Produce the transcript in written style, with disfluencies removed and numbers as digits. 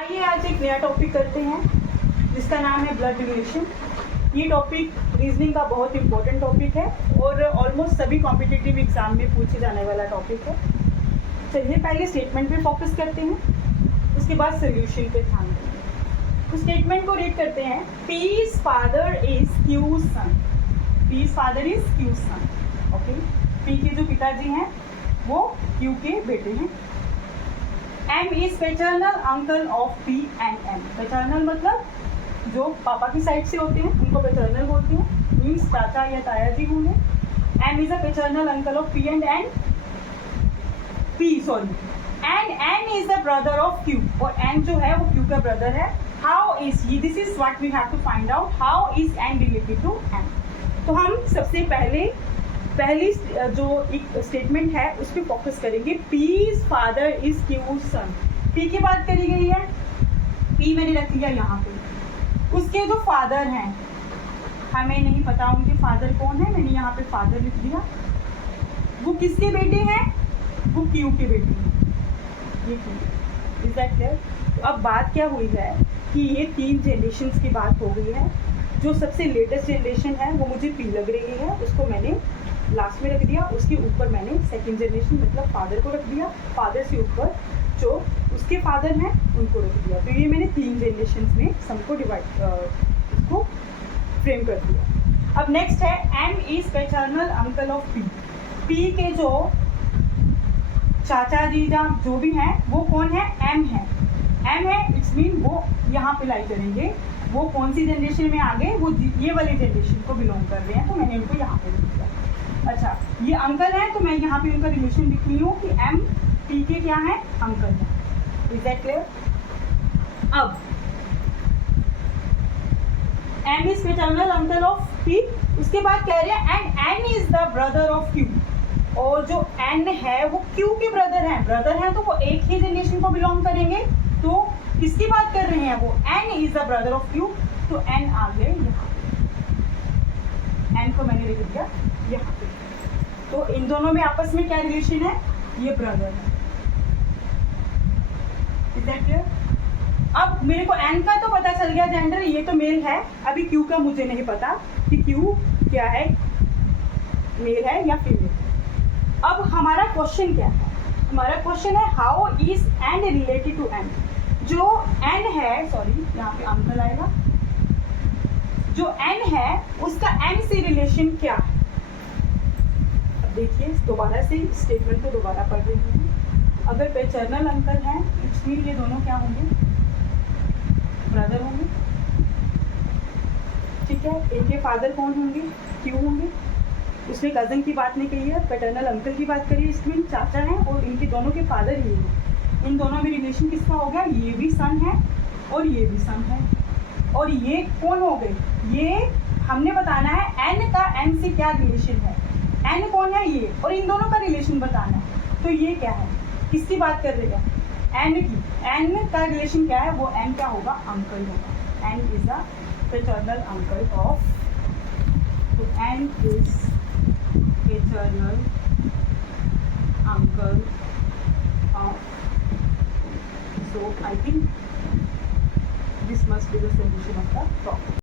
आइए आज एक नया टॉपिक करते हैं जिसका नाम है ब्लड रिलेशन। ये टॉपिक रीजनिंग का बहुत इंपॉर्टेंट टॉपिक है और ऑलमोस्ट सभी कॉम्पिटिटिव एग्जाम में पूछे जाने वाला टॉपिक है। चलिए पहले स्टेटमेंट पे फोकस करते हैं, उसके बाद सोल्यूशन पे ध्यान देंगे। तो स्टेटमेंट को रीड करते हैं। P's father is Q's son. P's father is Q's son. Okay, P के जो पिताजी हैं वो क्यू के बेटे हैं। M is paternal uncle of P and M. Paternal मतलब जो पापा की साइड से होते हैं उनको पैटर्नल बोलते हैं, मीन्स चाचा या ताया जी होंगे। M is a paternal uncle of P and N N is the brother of Q, और एन जो है वो क्यू का ब्रदर है। How is he, this is what we have to find out, how is N related to M. तो हम सबसे पहली जो एक स्टेटमेंट है उस पर फोकस करेंगे। P's father is Q's son. P की बात करी गई है, पी मैंने रख लिया यहाँ पे। उसके जो फादर हैं हमें नहीं पता उनके फादर कौन है, मैंने यहाँ पे फादर लिख दिया। वो किसके बेटे हैं, वो क्यू के बेटे हैं। ये इज दैट क्लियर? तो अब बात क्या हुई है कि ये 3 जनरेशन की बात हो गई है। जो सबसे लेटेस्ट जनरेशन है वो मुझे पी लग रही है, उसको मैंने लास्ट में रख दिया। उसके ऊपर मैंने सेकेंड जनरेशन मतलब फादर को रख दिया। फादर से ऊपर जो उसके फादर हैं उनको रख दिया। तो ये मैंने 3 जनरेशन में सबको डिवाइड इसको फ्रेम कर दिया। अब नेक्स्ट है M is paternal uncle of P. P के जो चाचा जी जो भी हैं वो कौन है, एम है। एम है इट्स मीन वो यहाँ पे लाई करेंगे। वो कौन सी जनरेशन में आ गए, वो ये वाली जनरेशन को बिलोंग कर रहे हैं, तो मैंने उनको यहाँ पे लिख दिया। अच्छा, ये अंकल है तो मैं यहाँ पे उनका रिलेशन लिख रही हूँ कि एम पी के क्या है, अंकल है। Is that clear? अब M is paternal uncle of P, उसके बाद कह रहे हैं and N is the brother of Q. और जो एन है वो क्यू के ब्रदर हैं। ब्रदर हैं तो वो एक ही जनरेशन को बिलोंग करेंगे। तो किसकी बात कर रहे हैं वो, N is the brother of Q. तो एन आ गए यहाँ, एन को मैंने लिख दिया यहाँ पे। तो इन दोनों में आपस में क्या रिलेशन है, ये ब्रदर है। Is that clear? अब मेरे को एन का तो पता चल गया जेंडर, ये तो मेल है। अभी क्यू का मुझे नहीं पता कि क्यू क्या है, मेल है या फीमेल। अब हमारा क्वेश्चन क्या है, हमारा क्वेश्चन है how is N related to M. जो एन है, सॉरी यहाँ पे अंकल आएगा, जो एन है उसका एम से रिलेशन क्या है। अब देखिए दोबारा से स्टेटमेंट को दोबारा पढ़ रही हूँ। अगर पैटर्नल अंकल हैं इट्स मीन ये दोनों क्या होंगे, ब्रदर होंगे। ठीक है, इनके फादर कौन होंगे, क्यू होंगे। उसने कजन की बात नहीं कही है, पैटर्नल अंकल की बात करी है, इसमें चाचा हैं और इनके दोनों के फादर ये हैं। इन दोनों में रिलेशन किसका हो गया, ये भी सन है और ये भी सन है। और ये कौन हो गए, ये हमने बताना है एन का एन से क्या रिलेशन है। एन कौन है, ये, और इन दोनों का रिलेशन बताना है। तो ये क्या है, किसकी बात कर रहे हैं, एन की। एन का रिलेशन क्या है, वो एन क्या होगा, अंकल होगा। N is a paternal uncle of, तो N is paternal uncle of, so I think this must be the solution of the problem.